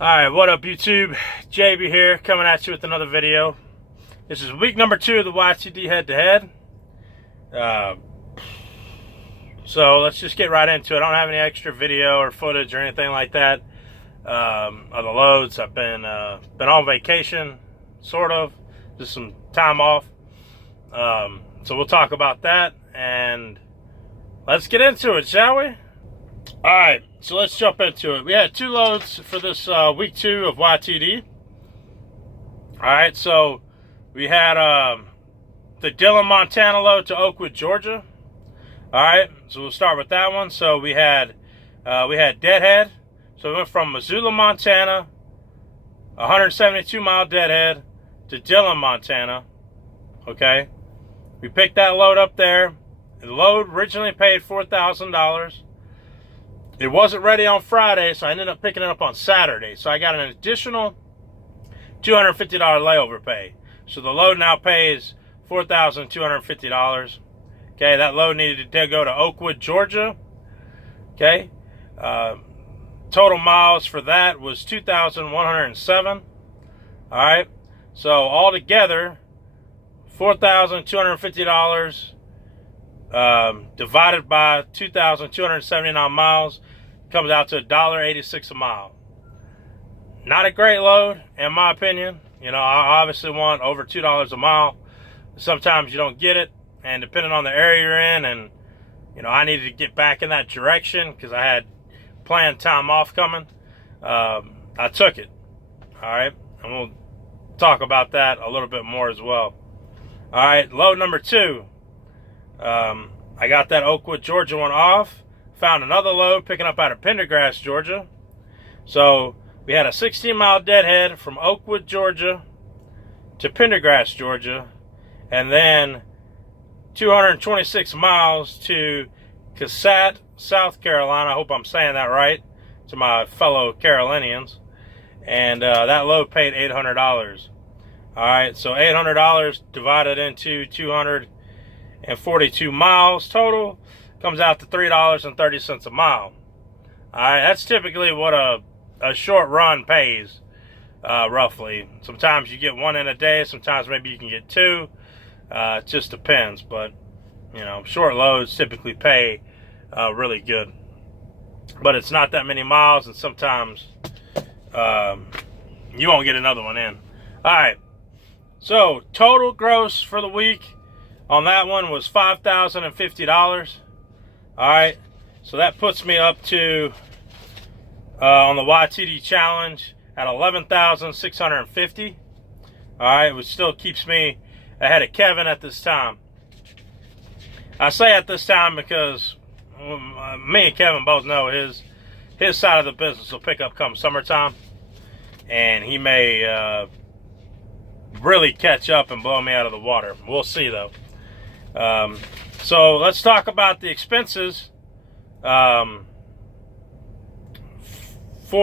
Alright, what up YouTube? JB here, coming at you with another video. This is week number 2 of the YTD head-to-head. So let's just get right into it. I don't have any extra video or footage or anything like that of the loads. I've been on vacation, sort of, just some time off. So we'll talk about that, and let's get into it, shall we? Alright, so let's jump into it. We had 2 loads for this week 2 of YTD. Alright, so we had the Dillon, Montana load to Oakwood, Georgia. Alright, so we'll start with that one. So we had deadhead. So we went from Missoula, Montana, 172 mile deadhead, to Dillon, Montana. Okay, we picked that load up there. The load originally paid $4,000. It wasn't ready on Friday, so I ended up picking it up on Saturday. So I got an additional $250 layover pay. So the load now pays $4,250. Okay, that load needed to go to Oakwood, Georgia. Okay, total miles for that was 2,107. All right, so altogether, $4,250 divided by 2,279 miles comes out to $1.86 a mile. Not a great load, in my opinion. You know, I obviously want over $2 a mile. Sometimes you don't get it, and depending on the area you're in, and you know, I needed to get back in that direction because I had planned time off coming. I took it. All right, and we'll talk about that a little bit more as well. All right, load number 2. I got that Oakwood, Georgia one off. Found another load picking up out of Pendergrass, Georgia. So we had a 16-mile deadhead from Oakwood, Georgia to Pendergrass, Georgia, and then 226 miles to Cassatt, South Carolina. I hope I'm saying that right, to my fellow Carolinians. And that load paid $800. All right, so $800 divided into 242 miles total comes out to $3.30 a mile. All right, that's typically what a short run pays, roughly. Sometimes you get 1 in a day, sometimes maybe you can get 2. It just depends, but you know, short loads typically pay really good. But it's not that many miles, and sometimes you won't get another one in. All right, so total gross for the week on that one was $5,050. All right, so that puts me up to on the YTD challenge at $11,650. All right, which still keeps me ahead of Kevin at this time. I say at this time because me and Kevin both know his side of the business will pick up come summertime, and he may really catch up and blow me out of the water. We'll see though. So let's talk about the expenses for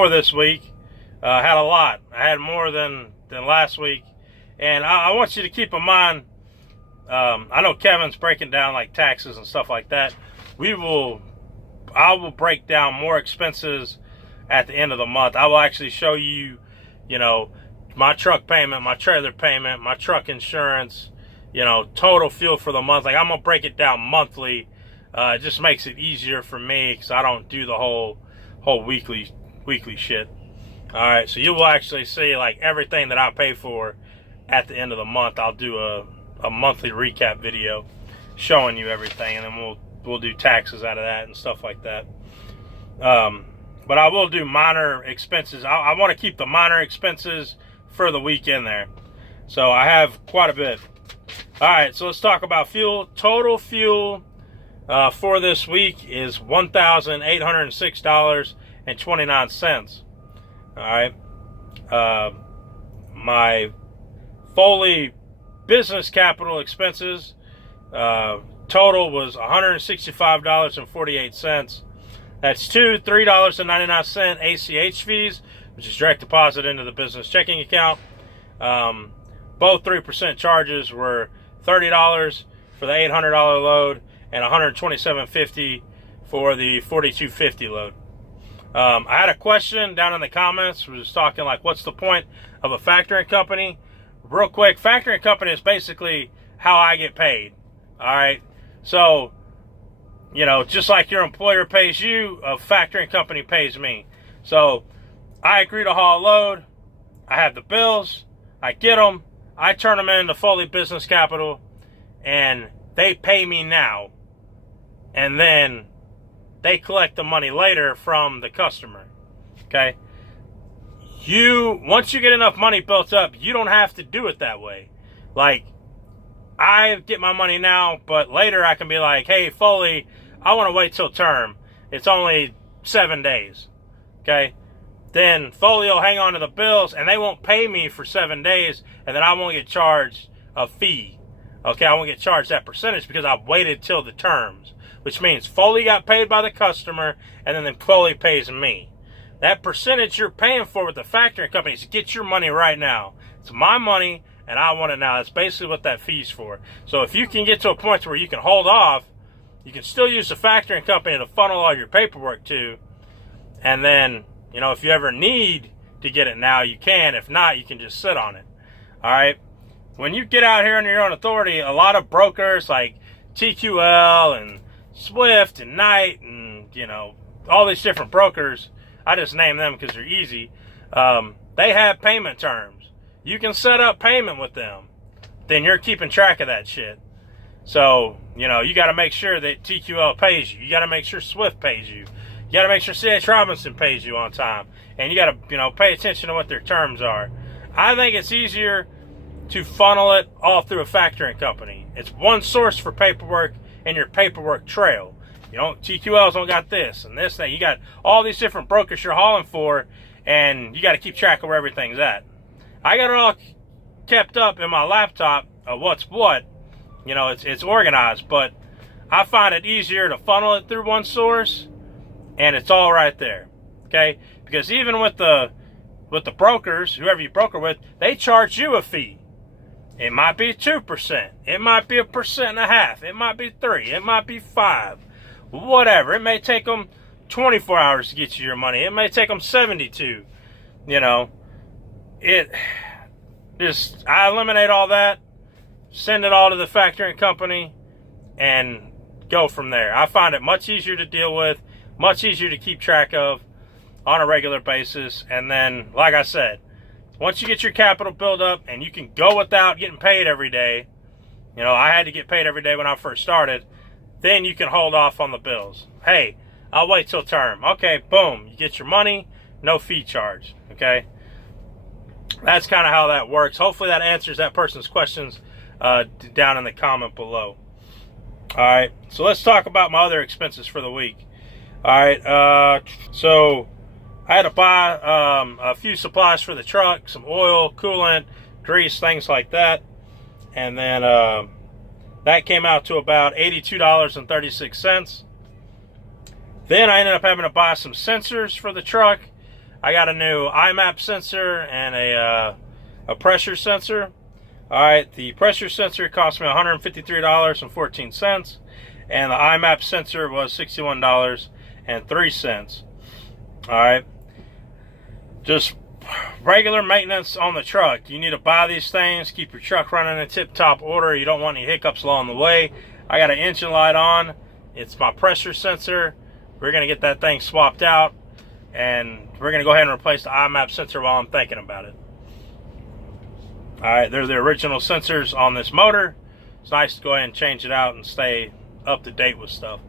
this week. I had a lot. I had more than last week, and I want you to keep in mind. I know Kevin's breaking down like taxes and stuff like that. I will break down more expenses at the end of the month. I will actually show you, you know, my truck payment, my trailer payment, my truck insurance, you know, total fuel for the month. Like, I'm gonna break it down monthly. It just makes it easier for me because I don't do the whole weekly shit. All right, so you will actually see like everything that I pay for at the end of the month. I'll do a monthly recap video showing you everything, and then we'll do taxes out of that and stuff like that. But I will do minor expenses. I want to keep the minor expenses for the week in there. So I have quite a bit. All right, so let's talk about fuel. Total fuel for this week is $1,806.29. All right. My Foley business capital expenses total was $165.48. That's $3.99 ACH fees, which is direct deposit into the business checking account. Both 3% charges were $30 for the $800 load and $127.50 for the $42.50 load. I had a question down in the comments. We was talking like, what's the point of a factoring company? Real quick, factoring company is basically how I get paid. All right. So, you know, just like your employer pays you, a factoring company pays me. So I agree to haul a load. I have the bills. I get them. I turn them into Foley Business Capital, and they pay me now. And then they collect the money later from the customer. Okay? Once you get enough money built up, you don't have to do it that way. Like, I get my money now, but later I can be like, hey, Foley, I want to wait till term. It's only 7 days. Okay? Then Foley will hang on to the bills, and they won't pay me for 7 days, and then I won't get charged a fee. Okay? I won't get charged that percentage because I've waited till the terms, which means Foley got paid by the customer, and then Foley pays me. That percentage you're paying for with the factoring company is to get your money right now. It's my money, and I want it now. That's basically what that fee's for. So if you can get to a point where you can hold off, you can still use the factoring company to funnel all your paperwork to, and then, you know, if you ever need to get it now, you can. If not, you can just sit on it. All right? When you get out here under your own authority, a lot of brokers like TQL and Swift and Knight and, you know, all these different brokers, I just name them because they're easy. They have payment terms. You can set up payment with them. Then you're keeping track of that shit. So, you know, you got to make sure that TQL pays you. You got to make sure Swift pays you. You got to make sure C.H. Robinson pays you on time. And you got to, you know, pay attention to what their terms are. I think it's easier to funnel it all through a factoring company. It's one source for paperwork and your paperwork trail. You know, TQLs don't got this and this thing. You got all these different brokers you're hauling for, and you got to keep track of where everything's at. I got it all kept up in my laptop of what's what. You know, it's organized, but I find it easier to funnel it through one source, and it's all right there. Okay? Because even with the brokers, whoever you broker with, they charge you a fee. It might be 2%. It might be 1.5%. It might be 3%. It might be 5%. Whatever. It may take them 24 hours to get you your money. It may take them 72. You know, I eliminate all that, send it all to the factoring company, and go from there. I find it much easier to deal with, much easier to keep track of on a regular basis. And then, like I said, once you get your capital built up and you can go without getting paid every day, you know, I had to get paid every day when I first started, then you can hold off on the bills. Hey, I'll wait till term. Okay, boom. You get your money, no fee charge. Okay? That's kind of how that works. Hopefully that answers that person's questions down in the comment below. All right, so let's talk about my other expenses for the week. All right, so I had to buy a few supplies for the truck, some oil, coolant, grease, things like that. And then that came out to about $82.36. Then I ended up having to buy some sensors for the truck. I got a new IMAP sensor and a pressure sensor. All right, the pressure sensor cost me $153.14, and the IMAP sensor was $61.03. All right, just regular maintenance on the truck. You need to buy these things, keep your truck running in tip-top order. You don't want any hiccups along the way. I got an engine light on. It's my pressure sensor. We're going to get that thing swapped out, and we're going to go ahead and replace the IMAP sensor while I'm thinking about it. All right, they're the original sensors on this motor. It's nice to go ahead and change it out and stay up to date with stuff.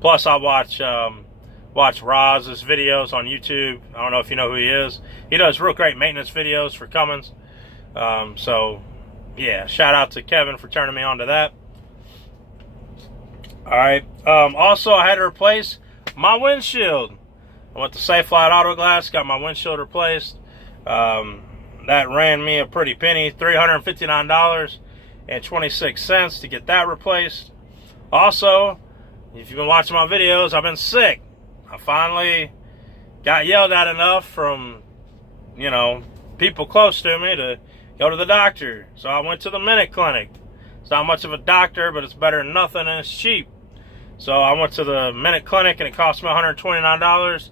Plus, I watch Roz's videos on YouTube. I don't know if you know who he is. He does real great maintenance videos for Cummins. So, yeah, shout out to Kevin for turning me on to that. All right. Also, I had to replace my windshield. I went to Safe Flight Auto Glass, got my windshield replaced. That ran me a pretty penny, $359.26 to get that replaced. Also, if you've been watching my videos, I've been sick. I finally got yelled at enough from, you know, people close to me to go to the doctor. So I went to the Minute Clinic. It's not much of a doctor, but it's better than nothing, and it's cheap. So I went to the Minute Clinic, and it cost me $129.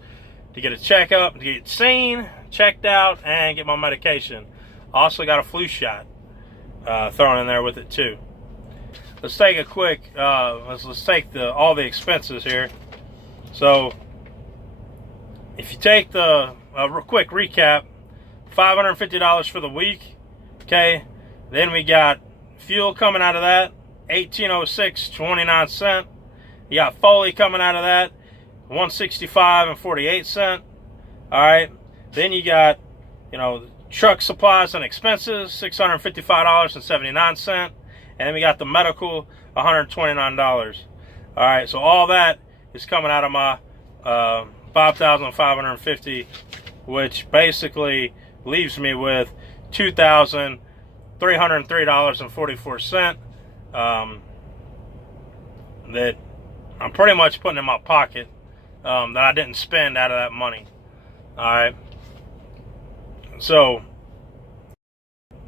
to get a checkup, to get seen, checked out, and get my medication. Also got a flu shot thrown in there with it too. Let's take a quick, let's take all the expenses here. So, if you take the quick recap, $550 for the week, okay. Then we got fuel coming out of that, $18.06.29. You got Foley coming out of that, $165.48. All right. Then you got, truck supplies and expenses, $655.79. And then we got the medical, $129. All right, so all that is coming out of my $5,550, which basically leaves me with $2,303.44 that I'm pretty much putting in my pocket that I didn't spend out of that money. All right. So,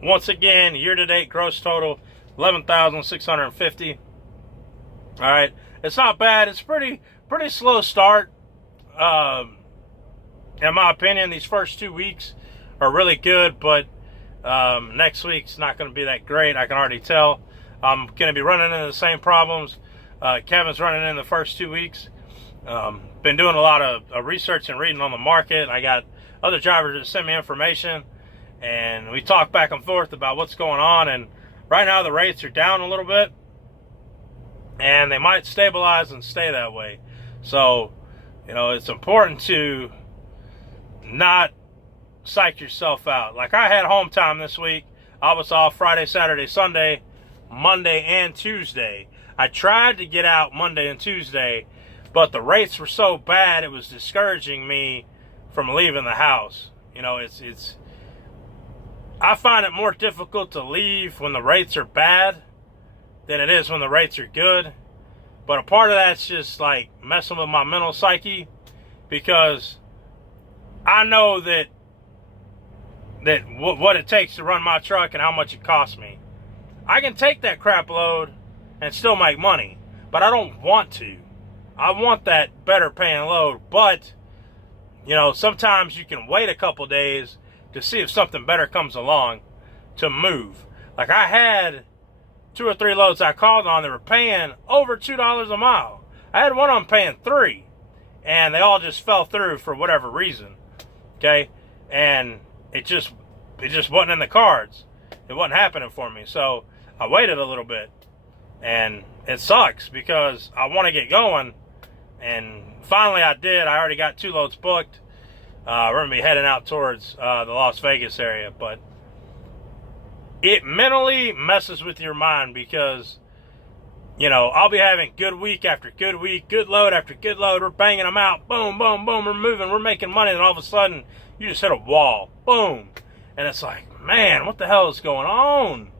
once again, year-to-date gross total, $11,650. All right, it's not bad. It's pretty slow start. In my opinion, these first 2 weeks are really good, but next week's not going to be that great. I can already tell. I'm going to be running into the same problems Kevin's running in the first 2 weeks. Been doing a lot of research and reading on the market. I got other drivers that send me information, and we talk back and forth about what's going on. And right now the rates are down a little bit, and they might stabilize and stay that way. So, it's important to not psych yourself out. Like, I had home time this week. I was off Friday, Saturday, Sunday, Monday, and Tuesday. I tried to get out Monday and Tuesday, but the rates were so bad it was discouraging me from leaving the house. I find it more difficult to leave when the rates are bad than it is when the rates are good. But a part of that's just like messing with my mental psyche, because I know that what it takes to run my truck and how much it costs me. I can take that crap load and still make money, but I don't want to. I want that better paying load, but sometimes you can wait a couple days to see if something better comes along to move. Like, I had 2 or 3 loads I called on that were paying over $2 a mile. I had one of them paying $3, and they all just fell through for whatever reason. Okay, and it just wasn't in the cards. It wasn't happening for me, so I waited a little bit, and it sucks because I want to get going. And finally I did. I already got 2 loads booked. We're going to be heading out towards the Las Vegas area. But it mentally messes with your mind because, I'll be having good week after good week, good load after good load. We're banging them out. Boom, boom, boom. We're moving. We're making money. And all of a sudden, you just hit a wall. Boom. And it's like, man, what the hell is going on?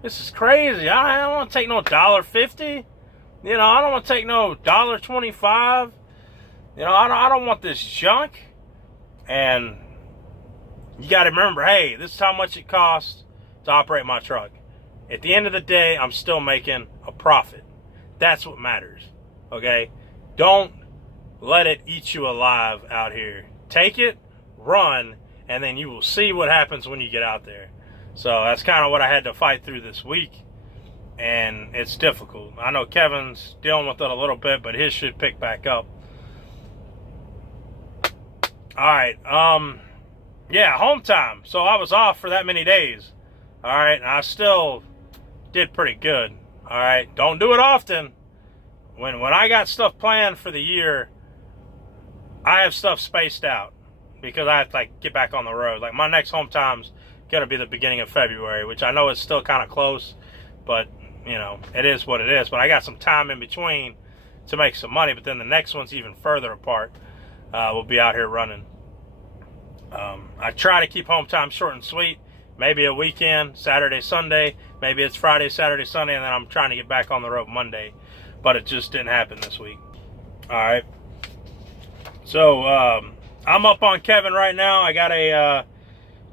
This is crazy. I don't want to take no $1.50. I don't want to take no $1.25. I don't want this junk. And you got to remember, hey, this is how much it costs to operate my truck. At the end of the day, I'm still making a profit. That's what matters. Okay? Don't let it eat you alive out here. Take it, run, and then you will see what happens when you get out there. So that's kind of what I had to fight through this week. And it's difficult. I know Kevin's dealing with it a little bit, but his should pick back up. Alright, yeah, home time. So I was off for that many days. Alright, and I still did pretty good. Alright, don't do it often. When I got stuff planned for the year, I have stuff spaced out because I have to get back on the road. Like, my next home time's gonna be the beginning of February, which I know is still kind of close, but it is what it is. But I got some time in between to make some money, but then the next one's even further apart. We'll be out here running. I try to keep home time short and sweet. Maybe a weekend, Saturday, Sunday. Maybe it's Friday, Saturday, Sunday, and then I'm trying to get back on the road Monday. But it just didn't happen this week. All right. So I'm up on Kevin right now. I got a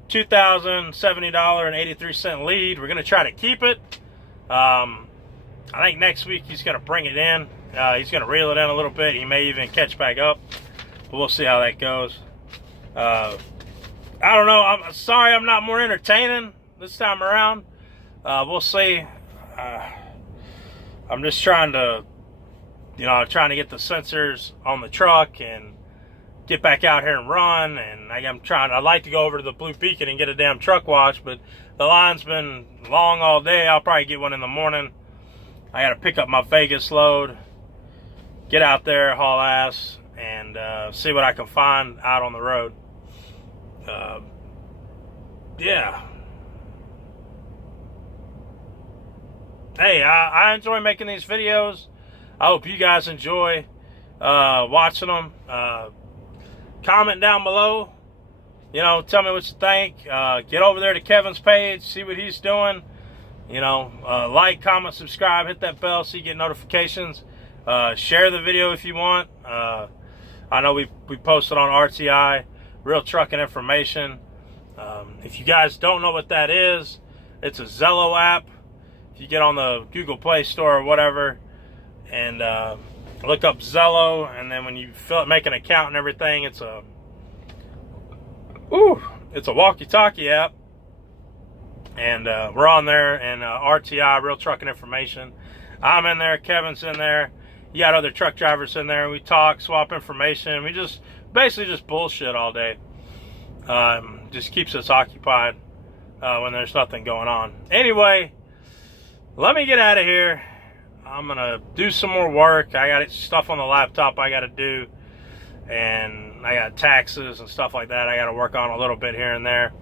$2,070.83 lead. We're going to try to keep it. I think next week he's going to bring it in. He's going to reel it in a little bit. He may even catch back up. But we'll see how that goes. I don't know. I'm sorry I'm not more entertaining this time around. We'll see. I'm just trying to, trying to get the sensors on the truck and get back out here and run. And I'd like to go over to the Blue Beacon and get a damn truck wash, but the line's been long all day. I'll probably get one in the morning. I got to pick up my Vegas load, get out there, haul ass, and see what I can find out on the road. Yeah. Hey, I enjoy making these videos. I hope you guys enjoy watching them. Comment down below. Tell me what you think. Get over there to Kevin's page, see what he's doing. Like, comment, subscribe, hit that bell so you get notifications. Share the video if you want. I know we posted on RTI, Real Trucking Information. If you guys don't know what that is, it's a Zello app. If you get on the Google Play Store or whatever and look up Zello, and then when you make an account and everything, it's a walkie-talkie app. And we're on there, and RTI, Real Trucking Information. I'm in there, Kevin's in there. You got other truck drivers in there. We talk, swap information. We just basically just bullshit all day. Just keeps us occupied when there's nothing going on. Anyway, let me get out of here. I'm going to do some more work. I got stuff on the laptop I got to do. And I got taxes and stuff like that I got to work on a little bit here and there.